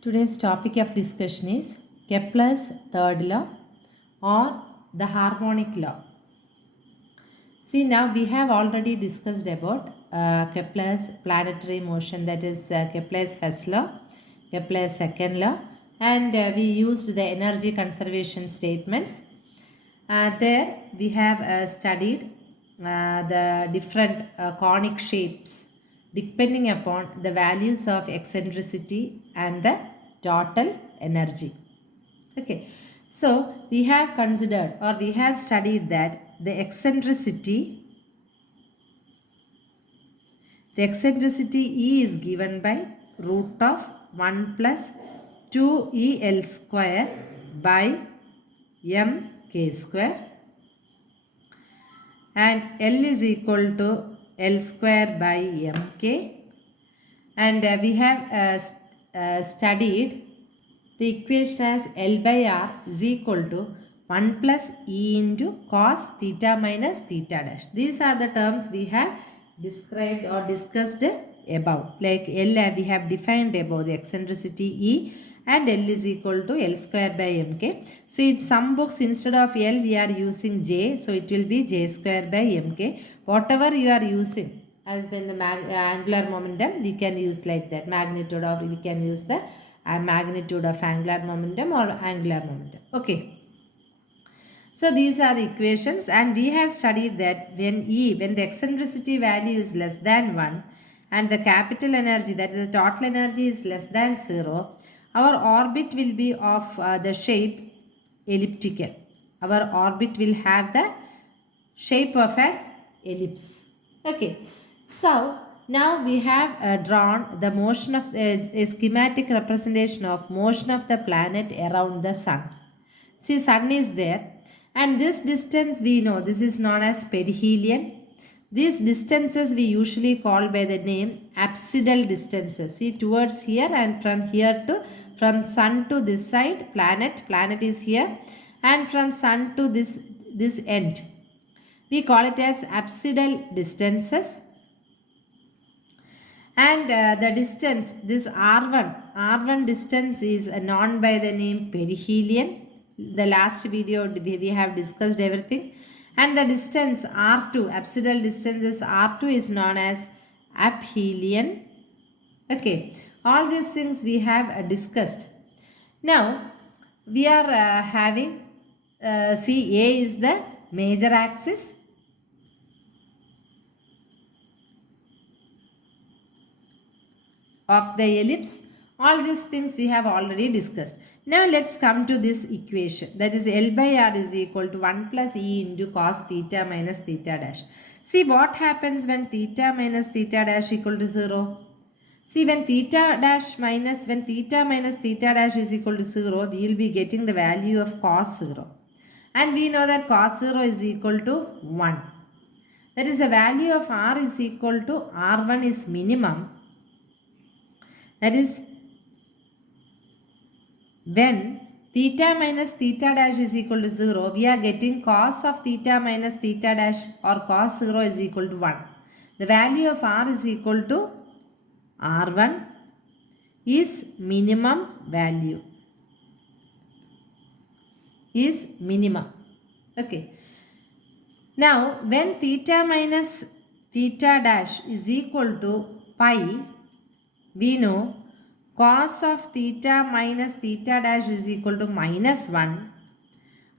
Today's topic of discussion is Kepler's third law or the harmonic law. See, now we have already discussed about Kepler's planetary motion, that is Kepler's first law, Kepler's second law, and we used the energy conservation statements. There we have studied the different conic shapes depending upon the values of eccentricity and the total energy. Okay, so we have considered or we have studied that the eccentricity E is given by root of 1 plus 2EL square by mk square, and L is equal to L square by mk, and we have studied the equation as L by R is equal to 1 plus E into cos theta minus theta dash. These are the terms we have described or discussed above. Like L we have defined above the eccentricity E, and L is equal to L square by mk. See, in some books instead of L we are using J, so it will be J square by mk. Whatever you are using as then the angular momentum, we can use like that, magnitude, or we can use the magnitude of angular momentum or angular momentum. Okay. So these are the equations, and we have studied that when the eccentricity value is less than 1 and the capital energy, that is the total energy, is less than 0, our orbit will be of the shape elliptical. Our orbit will have the shape of an ellipse. Okay. So now we have drawn the motion of a schematic representation of motion of the planet around the sun. See, sun is there, and this distance we know, this is known as perihelion. These distances we usually call by the name apsidal distances. See, towards here and from sun to this side, planet is here, and from sun to this end, we call it as apsidal distances. And the distance, this R1 distance is known by the name perihelion. The last video we have discussed everything. And the distance R2, apsidal distances R2, is known as aphelion. Okay, all these things we have discussed. Now we are having, see, A is the major axis. Of the ellipse. All these things we have already discussed. Now let's come to this equation, that is L by R is equal to 1 plus E into cos theta minus theta dash. See what happens when theta minus theta dash equal to 0. See, when theta minus theta dash is equal to 0, we will be getting the value of cos 0. And we know that cos 0 is equal to 1. That is, the value of R is equal to R1 is minimum. That is, when theta minus theta dash is equal to 0, we are getting cos of theta minus theta dash or cos 0 is equal to 1. The value of R is equal to R1 is minimum value. Is minimum. Okay. Now, when theta minus theta dash is equal to pi, we know cos of theta minus theta dash is equal to minus 1.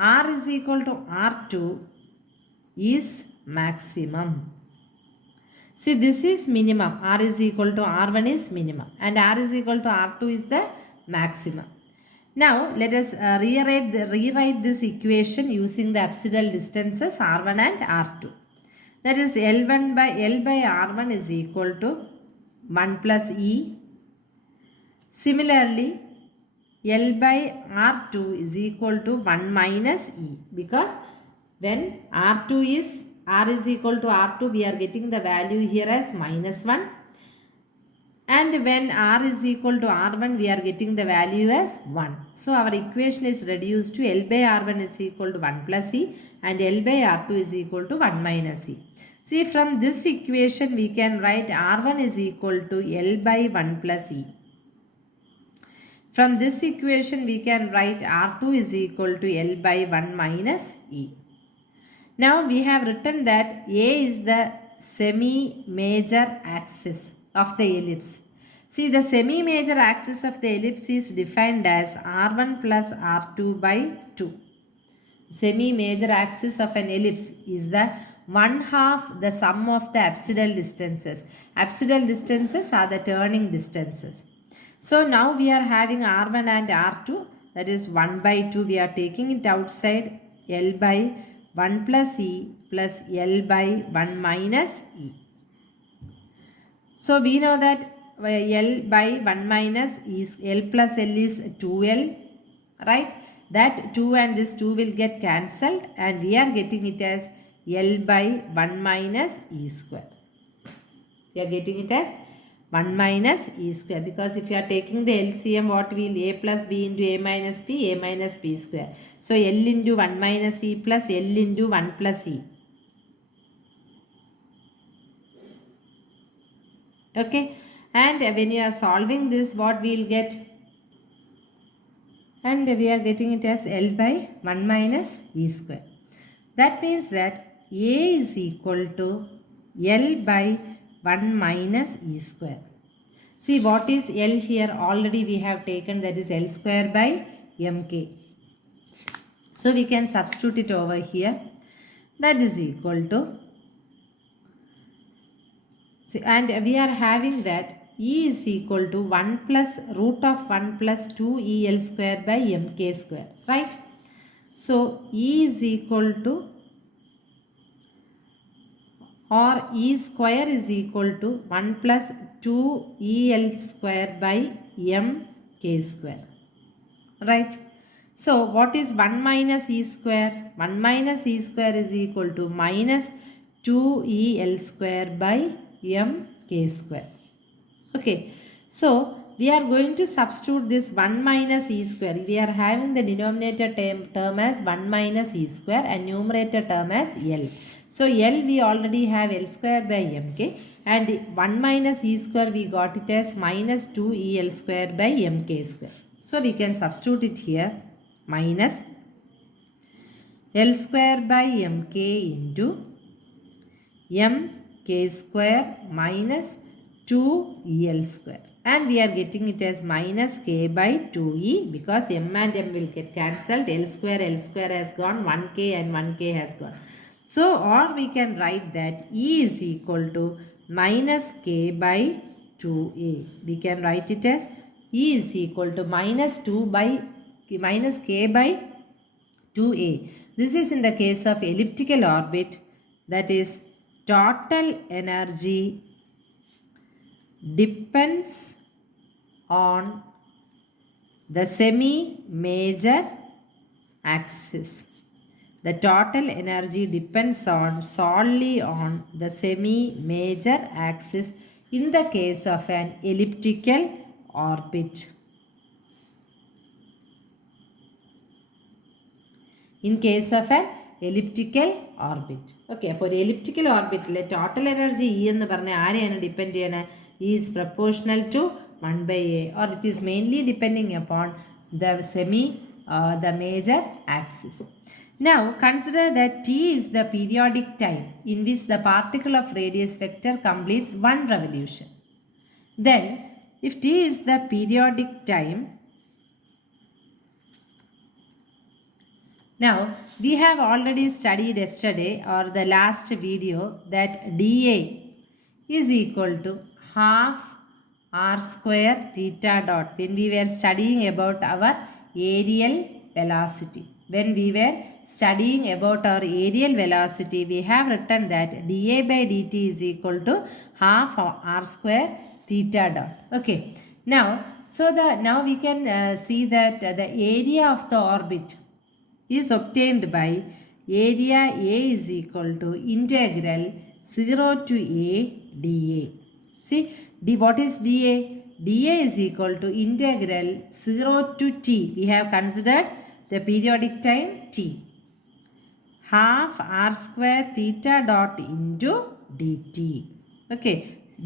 R is equal to R2 is maximum. See, this is minimum. R is equal to R1 is minimum, and R is equal to R2 is the maximum. Now let us rewrite this equation using the apsidal distances R1 and R2. That is, L by R1 is equal to 1 plus E. Similarly, L by R2 is equal to 1 minus E, because when R is equal to R2, we are getting the value here as minus 1, and when R is equal to R1, we are getting the value as 1. So our equation is reduced to L by R1 is equal to 1 plus E, and L by R2 is equal to 1 minus E. See, from this equation we can write R1 is equal to L by 1 plus E. From this equation we can write R2 is equal to L by 1 minus E. Now we have written that A is the semi-major axis of the ellipse. See, the semi-major axis of the ellipse is defined as R1 plus R2 by 2. Semi-major axis of an ellipse is the one half the sum of the apsidal distances. Apsidal distances are the turning distances. So now we are having R1 and R2, that is 1 by 2. We are taking it outside, L by 1 plus E plus L by 1 minus E. So we know that L by 1 minus is L plus L is 2L, right? That 2 and this 2 will get cancelled and we are getting it as L by 1 minus E square. We are getting it as 1 minus E square, because if you are taking the LCM, what will A plus B into A minus B square. So L into 1 minus E plus L into 1 plus E. Okay, and when you are solving this, what we will get? And we are getting it as L by 1 minus E square. That means that A is equal to L by 1 minus E square. See, what is L here? Already we have taken, that is L square by mk. So we can substitute it over here. That is equal to, see, and we are having that E is equal to 1 plus root of 1 plus 2 EL square by mk square, right? So E is equal to, or E square is equal to 1 plus 2 EL square by mk square, right? So what is 1 minus E square? 1 minus E square is equal to minus 2 EL square by mk square. Okay, so we are going to substitute this 1 minus E square. We are having the denominator term as 1 minus E square and numerator term as L. So L we already have L square by mk, and 1 minus E square we got it as minus 2 EL square by mk square. So we can substitute it here, minus L square by mk into mk square minus 2 EL square, and we are getting it as minus k by 2e, because m and m will get cancelled. L square has gone, 1k and 1k has gone. So, or we can write that E is equal to minus k by 2a. We can write it as E is equal to minus k by 2a. This is in the case of elliptical orbit, that is total energy depends on the semi-major axis. The total energy depends solely on the semi-major axis in the case of an elliptical orbit. In case of an elliptical orbit. Okay, for elliptical orbit, total energy E എന്ന് പറഞ്ഞ ആരെയാണ് depend ചെയ്യണേ? E is proportional to 1 by A, or it is mainly depending upon the major axis. Now consider that T is the periodic time in which the particle of radius vector completes one revolution. Then if T is the periodic time, now we have already studied yesterday or the last video that dA is equal to half r square theta dot, when we were studying about our aerial velocity. When we were studying about our aerial velocity, we have written that dA by dt is equal to half r square theta dot. Okay, now now we can see that the area of the orbit is obtained by area A is equal to integral 0 to A dA. See, what is dA? dA is equal to integral 0 to t. We have considered the periodic time t. Half r square theta dot into dt. Okay,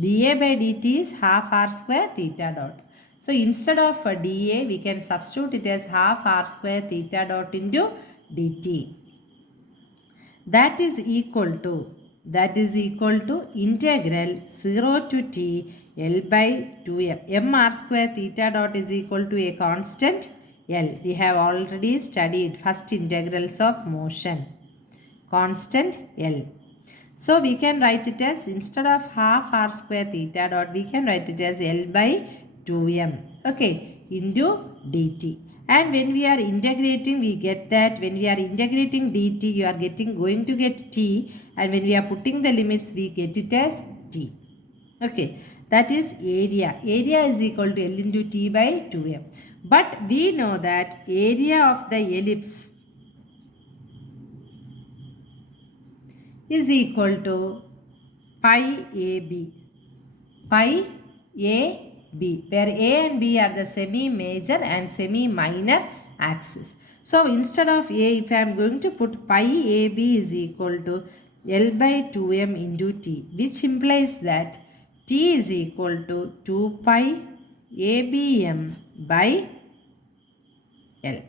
dA by dt is half r square theta dot. So instead of dA, we can substitute it as half r square theta dot into dt. That is equal to integral 0 to t L by 2m. M r square theta dot is equal to a constant L. We have already studied first integrals of motion. Constant L. So we can write it as, instead of half r square theta dot, we can write it as L by 2m. Okay, into dt. And when we are integrating, we get that when we are integrating dt, you are going to get t, and when we are putting the limits, we get it as t. Okay, that is area. Area is equal to L into t by 2m. But we know that area of the ellipse is equal to pi AB. Pi AB, where A and B are the semi-major and semi-minor axis. So instead of A, if I am going to put pi AB is equal to L by 2m into T, which implies that T is equal to 2 pi ABM by L.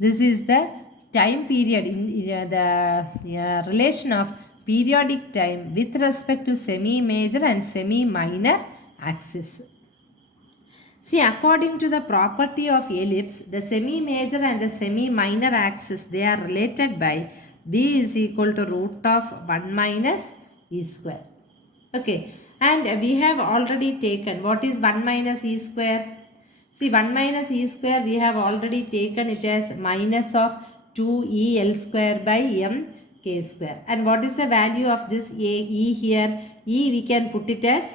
This is the time period in the relation of periodic time with respect to semi-major and semi-minor axis. See, according to the property of ellipse, the semi-major and the semi-minor axis, they are related by b is equal to root of 1 minus e square. Okay, and we have already taken, what is 1 minus e square? See, 1 minus e square, we have already taken it as minus of 2e L square by m k square. And what is the value of this e here? E we can put it as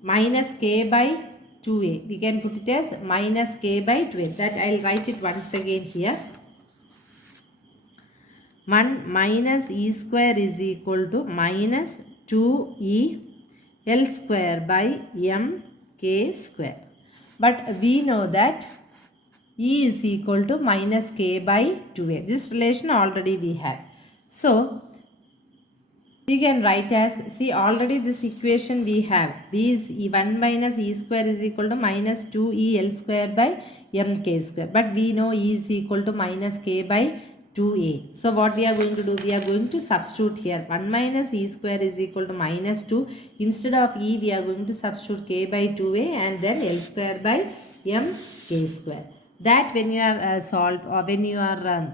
minus k by 2a. We can put it as minus k by 2a. That I will write it once again here. 1 minus e square is equal to minus 2e L square by m k square. But we know that E is equal to minus k by 2a. This relation already we have. So, we can write as, see, already this equation we have. B is 1 minus e square is equal to minus 2e L square by m k square. But we know E is equal to minus k by 2a. So, what we are going to do? We are going to substitute here. 1 minus e square is equal to minus 2. Instead of e, we are going to substitute k by 2a and then L square by m k square. That when you are solved, or when you are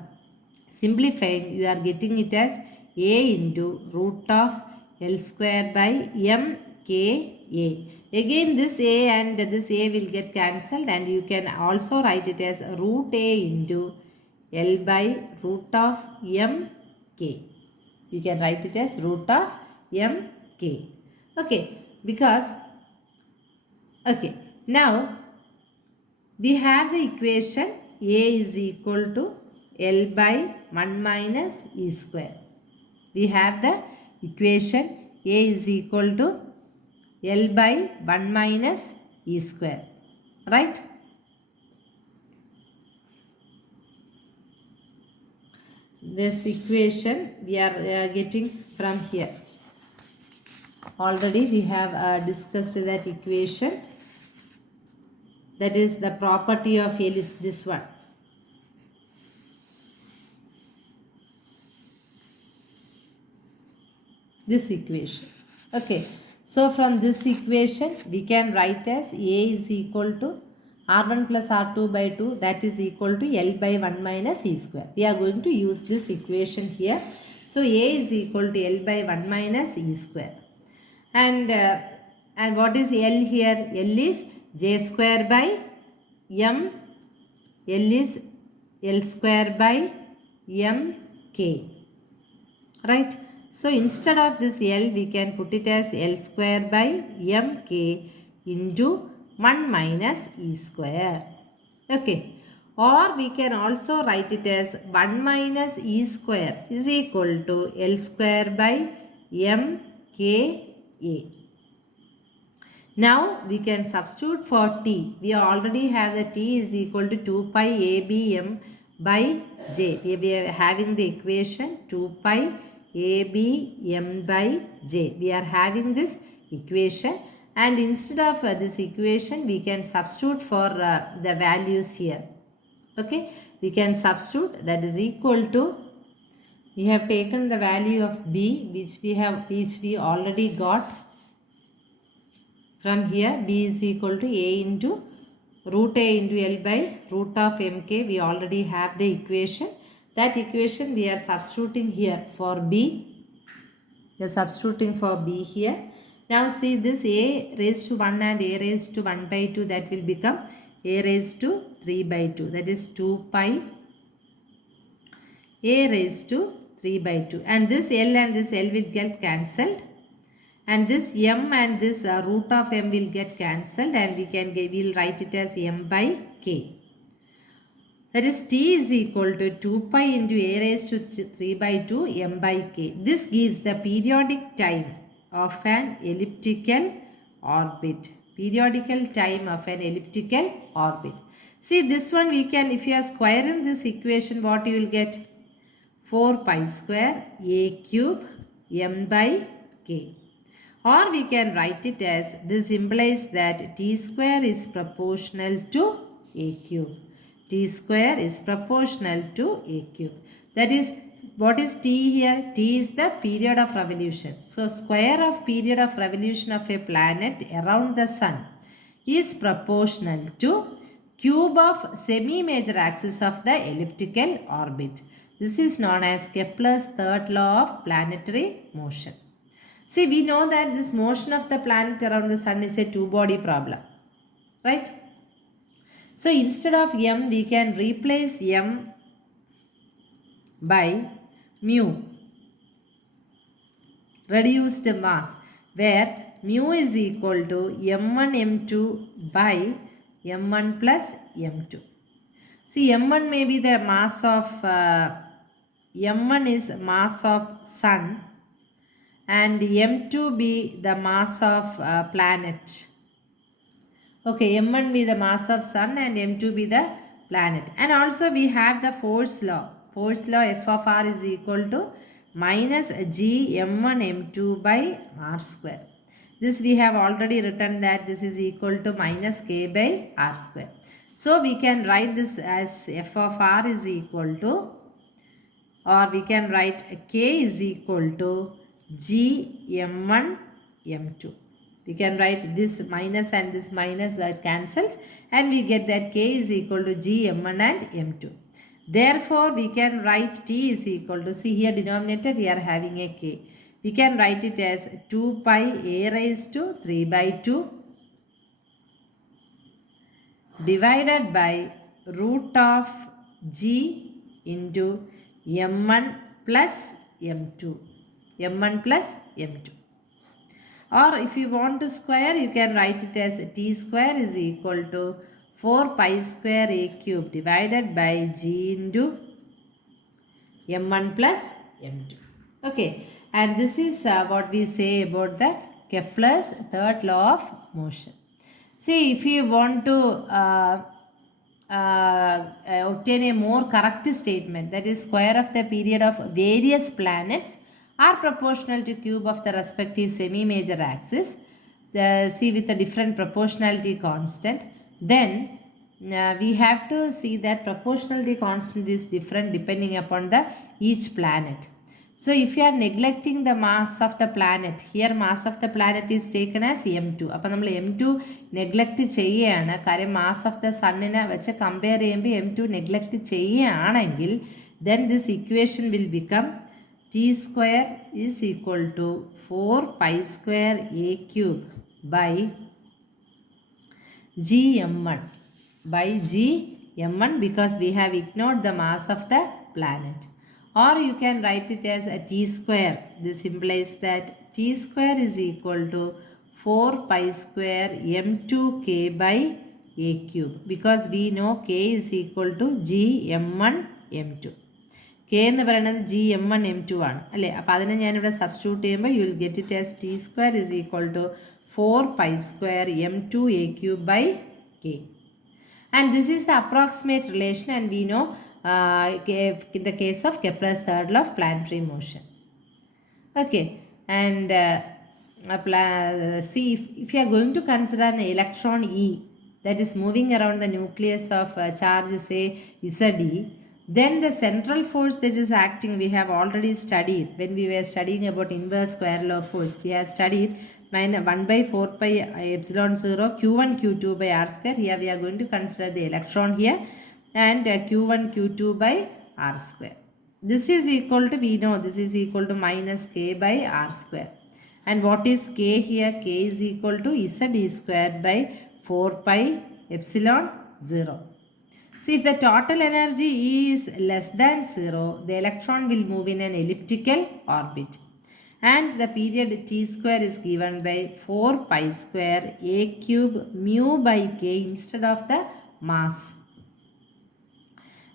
simplifying, you are getting it as a into root of L square by m k a. Again this a and this a will get cancelled, and you can also write it as root a into L by root of m k. You can write it as root of m k. Okay, because, okay, now we have the equation a is equal to L by 1 minus e square. We have the equation a is equal to L by 1 minus e square. Right? This equation we are getting from here. Already we have discussed that equation. That is the property of ellipse, this one. This equation. Okay. So from this equation we can write as a is equal to r1 plus r2 by 2, that is equal to L by 1 minus e square. We are going to use this equation here. So a is equal to L by 1 minus e square. And what is L here? L is j square by m. L is L square by m k. Right? So instead of this L, we can put it as L square by m k into 1 minus e square. Okay. Or we can also write it as 1 minus e square is equal to L square by m k a. Now we can substitute for t. We already have the t is equal to 2 pi abm by j. We are having the equation 2 pi abm by j. We are having this equation, and instead of this equation we can substitute for the values here. Okay, we can substitute, that is equal to, we have taken the value of b which we already got from here. B is equal to a into root a into L by root of mk. We already have the equation. That equation we are substituting here for b. We are substituting for b here. Now see this a raised to 1 and a raised to 1 by 2, that will become a raised to 3 by 2. That is 2 pi a raised to 3 by 2. And this L and this L will get cancelled. And this m and this root of m will get cancelled, and we'll write it as m by k. That is t is equal to 2 pi into a raised to 3 by 2 m by k. This gives the periodic time of an elliptical orbit. Periodical time of an elliptical orbit. See this one we can, if you are squaring this equation, what you will get? 4 pi square a cube m by k. Or we can write it as, this implies that t square is proportional to a cube. T square is proportional to a cube. That is, what is t here? T is the period of revolution. So square of period of revolution of a planet around the sun is proportional to cube of semi-major axis of the elliptical orbit. This is known as Kepler's third law of planetary motion. See, we know that this motion of the planet around the sun is a two-body problem, right? So instead of m, we can replace m by mu, reduced mass, where mu is equal to m1 m2 by m1 plus m2. See, m1 may be the mass of m1 is mass of sun, and m2 be the mass of planet. Okay, m1 be the mass of sun and m2 be the planet. And also we have the force law. Force law, F of r is equal to minus g m1 m2 by r square. This we have already written that this is equal to minus k by r square. So we can write this as F of r is equal to, or we can write k is equal to g m1 m2. We can write this minus and this minus cancels, and we get that k is equal to g m1 and m2. Therefore we can write t is equal to, see here denominator we are having a k. We can write it as 2 pi a raised to 3 by 2 divided by root of g into m1 plus m2. m1 plus m2. Or if you want to square, you can write it as t square is equal to 4 pi square a cube divided by g into m1 plus m2. Okay, and this is what we say about the Kepler's third law of motion. See, if you want to obtain a more correct statement, that is square of the period of various planets are proportional to cube of the respective semi-major axis, see with a different proportionality constant, then we have to see that proportionality constant is different depending upon the each planet. So if you are neglecting the mass of the planet, here mass of the planet is taken as m2. അപ്പോൾ നമ്മൾ m2 neglect ചെയ്യുകയാണ്. കാര്യം mass of the സണ്ണിനെ വെച്ച് compare ചെയ്യുമ്പോൾ m2 neglect ചെയ്യുകയാണെങ്കിൽ then this equation will become t square is equal to 4 pi square a cube by g m1 because we have ignored the mass of the planet. Or you can write it as a t square. This implies that t square is equal to 4 pi square m2k by a cube, because we know k is equal to g m1 m2. k എന്ന് പറയുന്നത് g m1 m2 ആണ് അല്ലേ. അപ്പോൾ അതിനെ ഞാനിവിടെ substitute ചെയ്യുമ്പോൾ you will get it as t square is equal to 4 pi square m2 a cube by k. And this is the approximate relation, and we know in the case of Kepler's third law of planetary motion. Okay, and see if you are going to consider an electron E that is moving around the nucleus of charge say ZE, then the central force that is acting we have already studied when we were studying about inverse square law of force. We have studied minus 1 by 4 pi epsilon 0 q1 q2 by r square. Here we are going to consider the electron here, and q1 q2 by r square. This is equal to, we know this is equal to minus k by r square. And what is k here? K is equal to Z square by 4 pi epsilon 0. See, if the total energy E is less than 0, the electron will move in an elliptical orbit. And the period t square is given by 4 pi square a cube mu by k instead of the mass.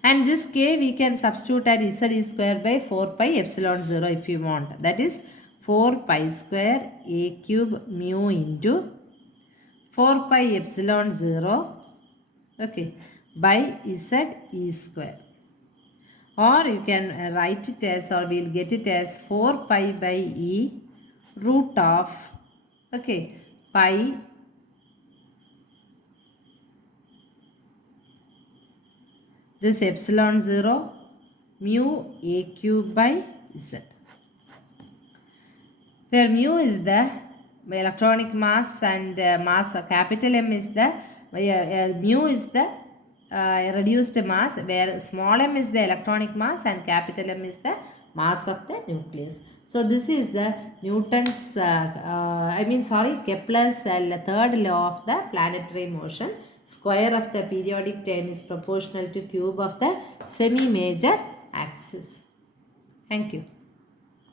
And this k we can substitute at Z square by 4 pi epsilon 0 if you want. That is 4 pi square a cube mu into 4 pi epsilon 0, okay, by Z E square. Or you can write it as, or we will get it as 4 pi by E root of, okay, pi this epsilon 0 mu a cube by Z, where mu is the electronic mass and mass capital M is the mu is the reduced mass, where small m is the electronic mass and capital M is the mass of the nucleus. So this is the Newton's Kepler's third law of the planetary motion. Square of the periodic term is proportional to cube of the semi-major axis. Thank you.